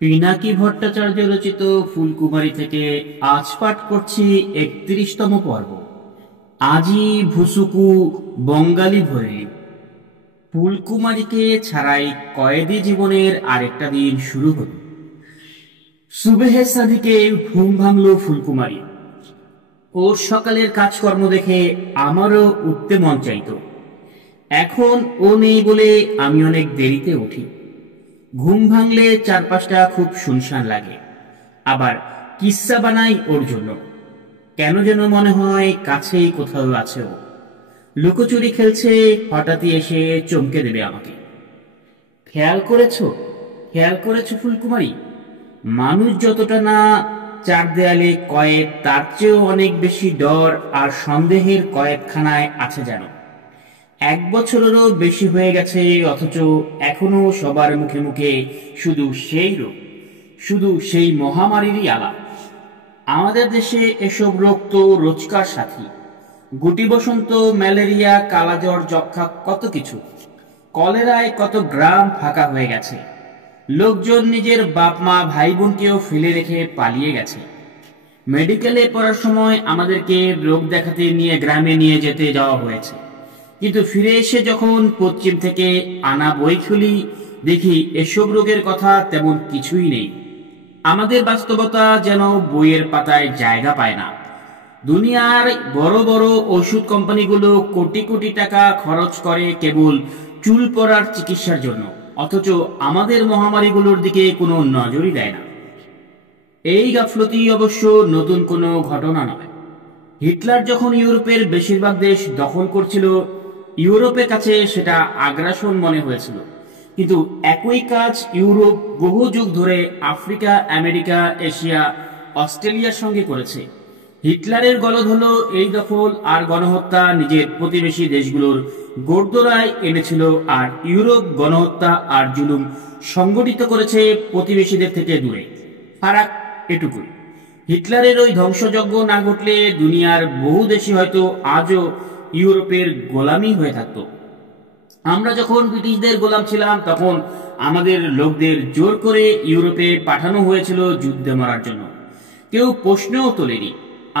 পিনাকি ভট্টাচার্য রচিত ফুলকুমারী থেকে আজ পাঠ করছি ৩১তম পর্ব। আজি ভুসুকু বঙ্গালী ভরেলি। ফুলকুমারীকে ছাড়াই কয়েদি জীবনের আরেকটা দিন শুরু হল। সুবেহে সাদিকে ঘুম ভাঙল ফুলকুমারী। ওর সকালের কাজকর্ম দেখে আমারও উঠতে মন চাইত। এখন ও নেই বলে আমি অনেক দেরিতে উঠি। ঘুম ভাঙলে চারপাশটা খুব শুনশান লাগে। আবার কিস্সা বানাই ওর জন্য। কেন যেন মনে হয় কাছেই কোথাও আছে ও। লুকোচুরি খেলছে, হঠাৎই এসে চমকে দেবে আমাকে। খেয়াল করেছ, খেয়াল করেছ ফুলকুমারী, মানুষ যতটা না চার দেয়ালে কয়েদ, তার চেয়েও অনেক বেশি ডর আর সন্দেহের কয়েদখানায় আছে যেন। ১ বছরেরও বেশি হয়ে গেছে, অথচ এখনো সবার মুখে মুখে শুধু সেই রোগ, শুধু সেই মহামারীরই আলাপ। আমাদের দেশে এসব রোগ তো রোজকার সাথী। গুটি বসন্ত, ম্যালেরিয়া, কালাজ্বর, যক্ষা, কত কিছু। কলেরায় কত গ্রাম ফাঁকা হয়ে গেছে। লোকজন নিজের বাপ মা ভাই বোনকেও ফেলে রেখে পালিয়ে গেছে। মেডিকেলে পড়ার সময় আমাদেরকে রোগ দেখাতে নিয়ে গ্রামে নিয়ে যেতে যাওয়া হয়েছে, কিন্তু ফিরে এসে যখন পশ্চিম থেকে আনা বই খুলি, দেখি এসব রোগের কথা তেমন কিছুই নেই। আমাদের বাস্তবতা যেন বইয়ের পাতায় জায়গা পায় না। দুনিয়ার বড় বড় ওষুধ কোম্পানিগুলো কোটি কোটি টাকা খরচ করে কেবল চুল পড়ার চিকিৎসার জন্য, অথচ আমাদের মহামারীগুলোর দিকে কোনো নজরই দেয় না। এই গাফলতি অবশ্য নতুন কোনো ঘটনা নয়। হিটলার যখন ইউরোপের বেশিরভাগ দেশ দখল করছিল, ইউরোপের কাছে সেটা আগ্রাসন মনে হয়েছিল। কিন্তু একই কাজ ইউরোপ বহু যুগ ধরে আফ্রিকা, আমেরিকা, এশিয়া, অস্ট্রেলিয়ার সঙ্গে করেছে। হিটলারের গলদ হলো এই দখল আর গণহত্যা নিজের প্রতিবেশী দেশগুলোর গোড়দোড়ায় এনেছিল, আর ইউরোপ গণহত্যা আর জুলুম সংগঠিত করেছে প্রতিবেশীদের থেকে দূরে। ফারাক এটুকুই। হিটলারের ওই ধ্বংসযজ্ঞ না ঘটলে দুনিয়ার বহু দেশই হয়তো আজও ইউরোপের গোলামি হয়ে থাকত। আমরা যখন ব্রিটিশদের গোলাম ছিলাম, তখন আমাদের লোকদের জোর করে ইউরোপে পাঠানো হয়েছিল যুদ্ধে মরার জন্য। কেউ প্রশ্নও তোলেনি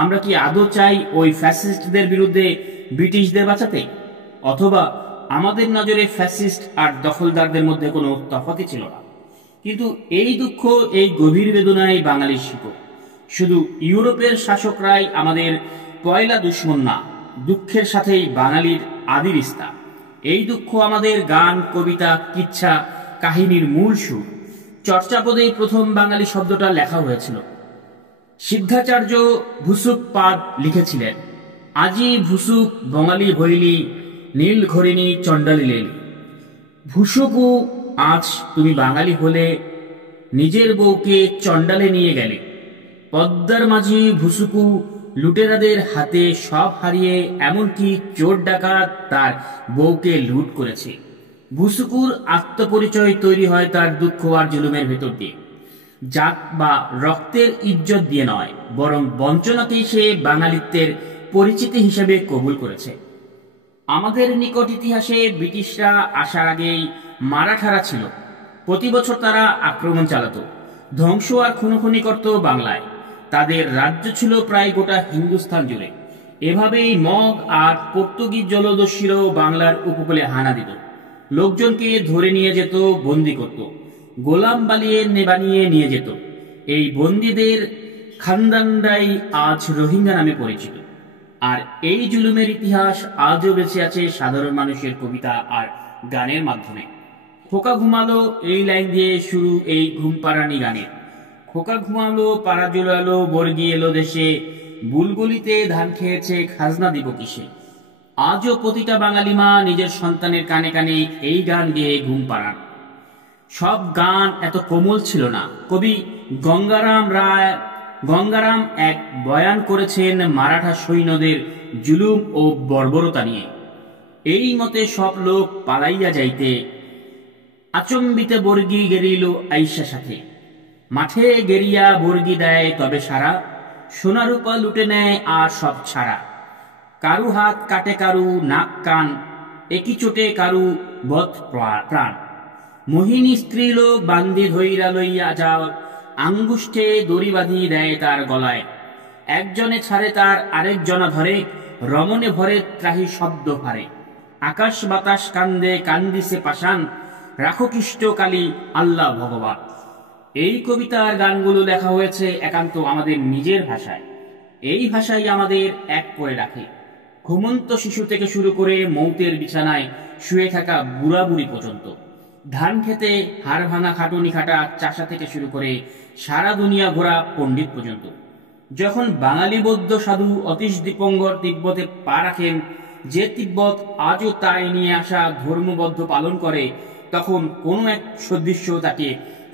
আমরা কি আদৌ চাই ওই ফ্যাসিস্টদের বিরুদ্ধে ব্রিটিশদের বাঁচাতে, অথবা আমাদের নজরে ফ্যাসিস্ট আর দখলদারদের মধ্যে কোনো তফাৎই ছিল না। কিন্তু এই দুঃখ, এই গভীর বেদনাই বাঙালির শিকড়। শুধু ইউরোপের শাসকরাই আমাদের পয়লা দুশ্মন না, দুঃখের সাথেই বাঙালির আদি রিস্তা। এই দুঃখ আমাদের গান, কবিতা, কিচ্ছা, কাহিনীর মূল সুর। চর্যাপদেই প্রথম বাঙালি শব্দটা লেখা হয়েছিল। সিদ্ধাচার্য ভুসুক পাদ লিখেছিলেন, আজি ভুসুক বঙালি ভৈলি, নীল ঘরিণী চণ্ডালী লেলি। ভুসুকু, আজ তুমি বাঙালি হলে, নিজের বউকে চণ্ডালে নিয়ে গেলে। পদ্মার মাঝি ভুসুকু লুটেরাদের হাতে সব হারিয়ে, এমনকি চোর ডাকাত তার বউকে লুট করেছে। ভুসুকুর আত্মপরিচয় তৈরি হয় তার দুঃখ আর জুলুমের ভেতর দিয়ে। জাত বা রক্তের ইজ্জত দিয়ে নয়, বরং বঞ্চনাকেই সে বাঙালিত্বের পরিচিতি হিসেবে কবুল করেছে। আমাদের নিকট ইতিহাসে ব্রিটিশরা আসার আগেই মারাঠারা ছিল। প্রতি বছর তারা আক্রমণ চালাতো, ধ্বংস আর খুনোখুনি করত বাংলায়। তাদের রাজ্য ছিল প্রায় গোটা হিন্দুস্তান জুড়ে। এভাবেই মগ আর পর্তুগিজ জলদস্যুরাও বাংলার উপকূলে হানা দিত, লোকজনকে ধরে নিয়ে যেত, বন্দি করত, গোলাম বানিয়ে নিয়ে যেত। এই বন্দীদের খানদানরাই আজ রোহিঙ্গা নামে পরিচিত। আর এই জুলুমের ইতিহাস আজও বেঁচে আছে সাধারণ মানুষের কবিতা আর গানের মাধ্যমে। খোকা ঘুমালো, এই লাইন দিয়ে শুরু এই ঘুমপাড়ানি গানের। খোকা ঘুমালো, পাড়া জুড়ালো, বর্গি এলো দেশে, বুলবুলিতে ধান খেয়েছে, খাজনা দিব কিসে। আজও প্রতিটা বাঙালি মা নিজের সন্তানের কানে কানে এই গান গেয়ে ঘুম পাড়ান। সব গান এত কোমল ছিল না। কবি গঙ্গারাম এক বয়ান করেছেন মারাঠা সৈন্যদের জুলুম ও বর্বরতা নিয়ে। এই মতে সব লোক পালাইয়া যাইতে, আচম্বিতে বর্গি গেরিল আইসা সাথে। মাঠে গেরিয়া বর্গি দেয় তবে সারা, সোনারূপা লুটে নেয় আর সব ছাড়া। কারু হাত কাটে, কারু নাক কান, একই চোটে কারু বধ প্রাণ। মোহিনী স্ত্রীলোক বান্দি ধইরা লইয়া যাও, আঙ্গুষ্ঠে দড়ি বাঁধি দেয় তার গলায়। একজনে ছাড়ে তার আরেকজনা ধরে, রমণে ভরে ত্রাহি শব্দ ফারে। আকাশ বাতাস কান্দে কান্দিছে পাষাণ, রাখো কৃষ্ট কালী আল্লাহ ভগবান। এই কবিতার গানগুলো লেখা হয়েছে একান্ত আমাদের নিজের ভাষায়। এই ভাষাই আমাদের এক করে রাখে। ঘুমন্ত শিশু থেকে শুরু করে মৌতের বিছানায় শুয়ে থাকা বুড়া বুড়ি পর্যন্ত, ধান খেতে হাড় ভাঙা খাটুনি খাটা চাষা থেকে শুরু করে সারা দুনিয়া ঘোরা পণ্ডিত পর্যন্ত। যখন বাঙালি বৌদ্ধ সাধু অতীশ দীপঙ্কর তিব্বতে পা রাখেন, যে তিব্বত আজও তাই নিয়ে আসা ধর্মবদ্ধ পালন করে, তখন কোনো এক সদৃশ্য তাকে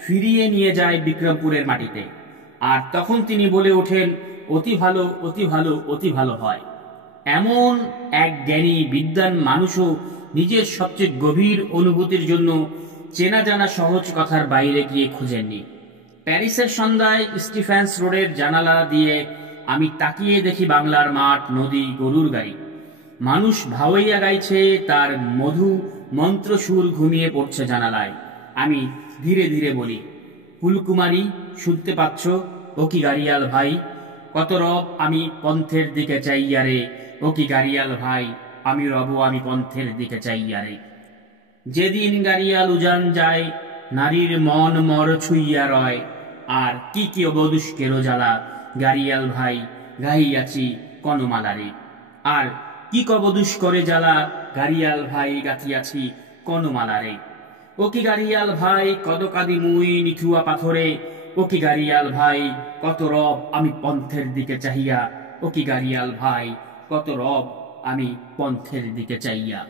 ফিরিয়ে নিয়ে যায় বিক্রমপুরের মাটিতে। আর তখন তিনি বলে ওঠেন, অতি ভালো, অতি ভালো, অতি ভালো হয়। এমন এক জ্ঞানী বিদ্বান মানুষও নিজের সবচেয়ে গভীর অনুভূতির জন্য চেনা জানা সহজ কথার বাইরে গিয়ে খুঁজেননি। প্যারিসের সন্ধ্যায় স্টিফেন্স রোডের জানালা দিয়ে আমি তাকিয়ে দেখি বাংলার মাঠ, নদী, গরুর গাড়ি। মানুষ ভাওয়াইয়া গাইছে, তার মধু মন্ত্র সুর ঘুমিয়ে পড়ছে জানালায়। আমি ধীরে ধীরে বলি, ফুলকুমারী শুনতে পাচ্ছ? ও কি গাড়িয়াল ভাই, কত রব আমি পন্থের দিকে চাইয়া রে। ও কি গাড়িয়াল ভাই, আমি রব আমি পন্থের দিকে চাইয়া রে। যেদিন গাড়িয়াল উজান যায়, নারীর মন মর ছুইয়া রয়। আর কি কি অবদুষ্কের জ্বালা, গাড়িয়াল ভাই গাইয়াছি কনমালারে। আর কি কবদুষ করে জ্বালা, গাড়িয়াল ভাই গাথিয়াছি কনমালারে। ও কি গাড়িয়াল ভাই কত কাঁদি মুই নিথুয়া পাথরে। ও কি গাড়িয়াল ভাই কত রব আমি পন্থের দিকে চাহিয়া। ও কি গাড়িয়াল ভাই কত রব আমি পন্থের দিকে চাইয়া।